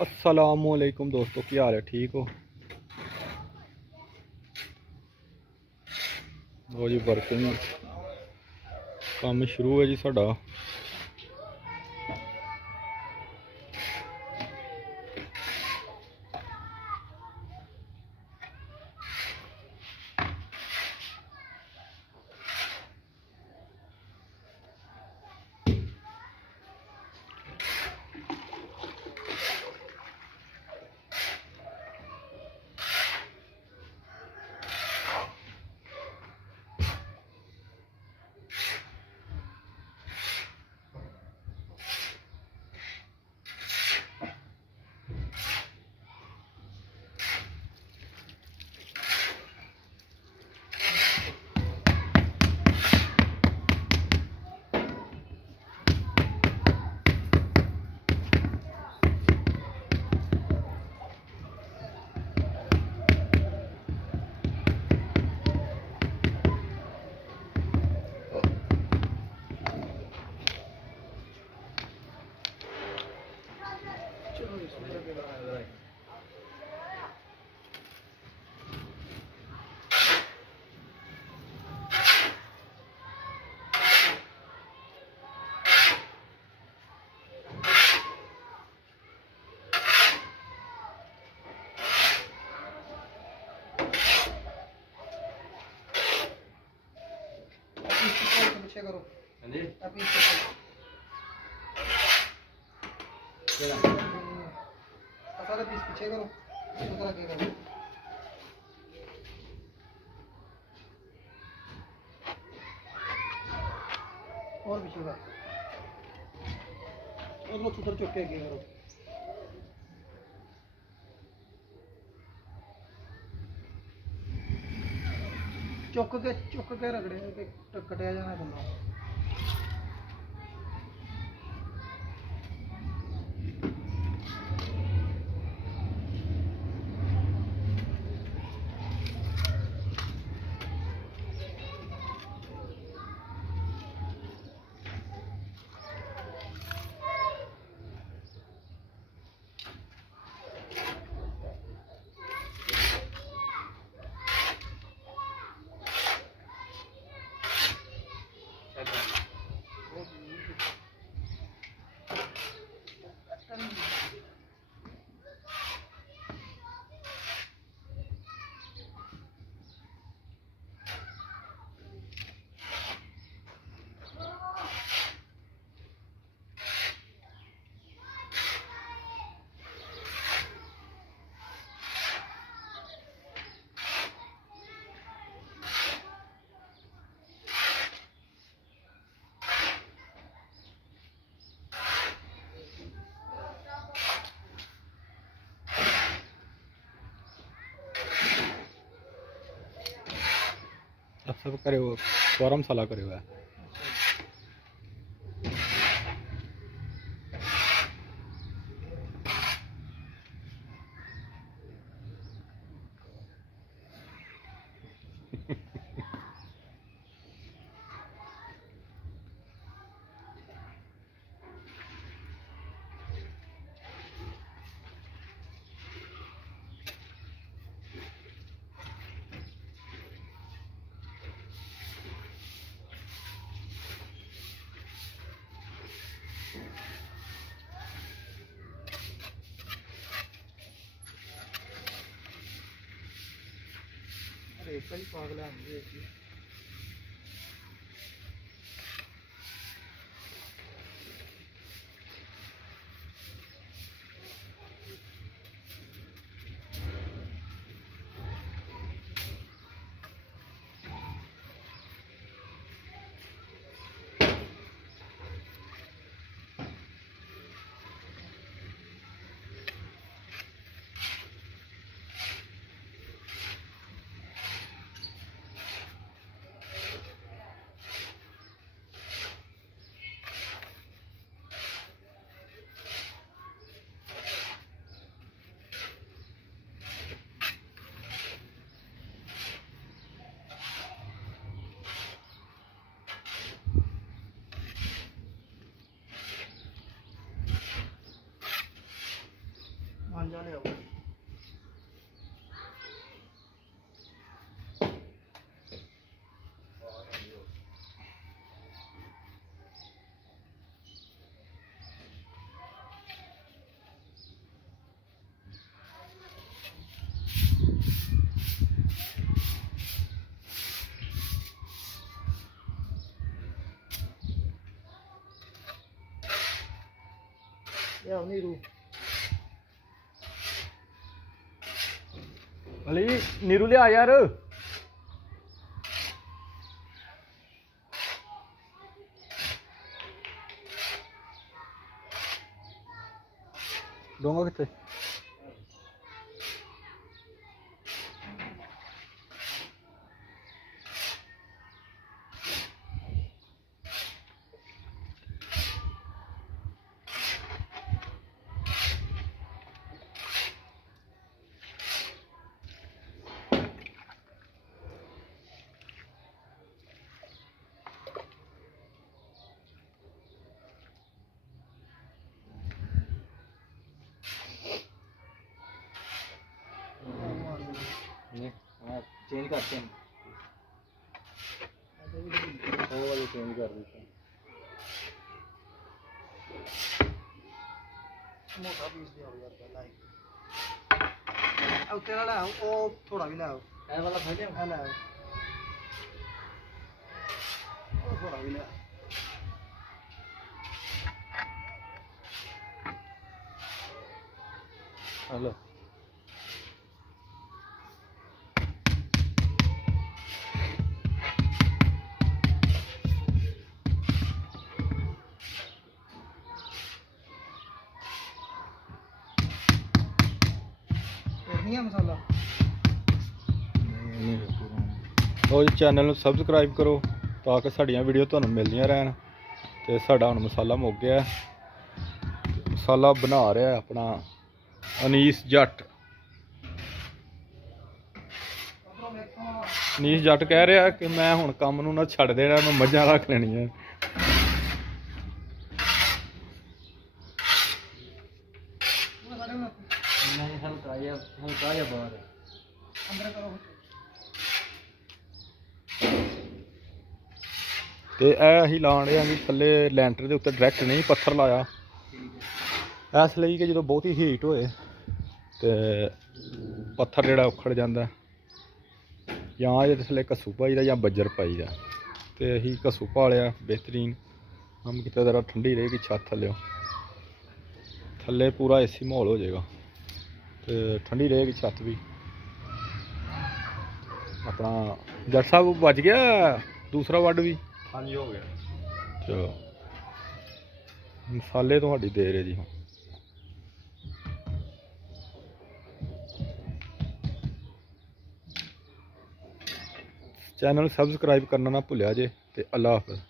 अस्सलामुअलैकुम दोस्तों, क्या हाल है? ठीक हो? वो जी वर्किंग काम शुरू है जी साडा। पीछे करो। हाँ जी, आप पीछे करो। सारा पीस पीछे करो, दूसरा के करो। और पीछे का और वो सूत्र चुप के करो। चुक के रगड़े कटिया जाना बंदा। सब करे हो फॉरम साला करे हुआ है। अरे कई पागल हैं। ਪੰਜਾ ਲਿਆਓ। ਲਿਆਓ ਨੀਰੂ। ਅਲੀ ਨੀਰੂ ਲਿਆ ਯਾਰ। ਡੋਂਗਾ ਕਿੱਥੇ? चेंज करते हैं वो वाले चेंज कर देते हैं। मोटा पीस लियाओ यार पहला ही। उत्ते वाला लाओ, ओ थोड़ा भी लाओ। ए वाला खा लिया? ए लाओ। ओ थोड़ा भी लाओ। हेलो नहीं है मसाला। ਉਹ ਚੈਨਲ ਨੂੰ ਸਬਸਕ੍ਰਾਈਬ ਕਰੋ ਤਾਂ ਕਿ ਸਾਡੀਆਂ ਵੀਡੀਓ ਤੁਹਾਨੂੰ ਮਿਲਦੀਆਂ ਰਹਿਣ। ਤੇ ਸਾਡਾ ਹੁਣ ਮਸਾਲਾ ਮੁੱਕ ਗਿਆ। ਮਸਾਲਾ ਬਣਾ ਰਿਹਾ ਆਪਣਾ ਅਨੀਸ ਜੱਟ। ਅਨੀਸ ਜੱਟ ਕਹਿ ਰਿਹਾ ਕਿ ਮੈਂ ਹੁਣ ਕੰਮ ਨੂੰ ਨਾ ਛੱਡ ਦੇਣਾ, ਮੈਂ ਮੱਝਾਂ ਰੱਖ ਲੈਣੀਆਂ। नहीं हल्का या बाहर है। अंदर करो। ਤੇ ਇਹ ਅਸੀਂ ਲਾਣ ਰਹੇ ਹਾਂ ਕਿ ਥੱਲੇ ਲੈਂਟਰ ਦੇ ਉੱਤੇ ਡਾਇਰੈਕਟ ਨਹੀਂ ਪੱਥਰ ਲਾਇਆ, ਇਸ ਲਈ ਕਿ ਜਦੋਂ ਬਹੁਤੀ ਹੀਟ ਹੋਏ ਤੇ ਪੱਥਰ ਜਿਹੜਾ ਉਖੜ ਜਾਂਦਾ, ਜਾਂ ਇਹਦੇ ਥੱਲੇ ਘੱਸੂ ਪਾਈਦਾ ਜਾਂ ਬੱਜਰ ਪਾਈਦਾ। ਤੇ ਅਸੀਂ ਘੱਸੂ ਪਾ ਲਿਆ ਬਿਹਤਰੀਨ। ਕੰਮ ਕੀਤਾ ਜ਼ਰਾ ਠੰਡੀ ਰਹੇਗੀ ਛੱਤ ਥੱਲੇ ਪੂਰਾ ਏਸੀ ਮਾਹੌਲ ਹੋ ਜਾਏਗਾ ਤੇ ਠੰਡੀ ਰਹੇਗੀ ਛੱਤ ਵੀ। ਆਪਣਾ ਜੱਟ ਸਾਹਿਬ ਵੱਜ ਗਿਆ ਦੂਸਰਾ ਵੱਢ ਵੀ। ਹਾਂਜੀ ਹੋ ਗਿਆ। ਚਲੋ ਮਸਾਲੇ ਤੁਹਾਡੀ ਦੇਰ ਹੈ ਜੀ। ਹੁਣ ਚੈਨਲ ਸਬਸਕ੍ਰਾਈਬ ਕਰਨਾ ਨਾ ਭੁੱਲਿਆ ਜੇ। ਤੇ ਅੱਲਾ ਹਾਫਿਜ਼।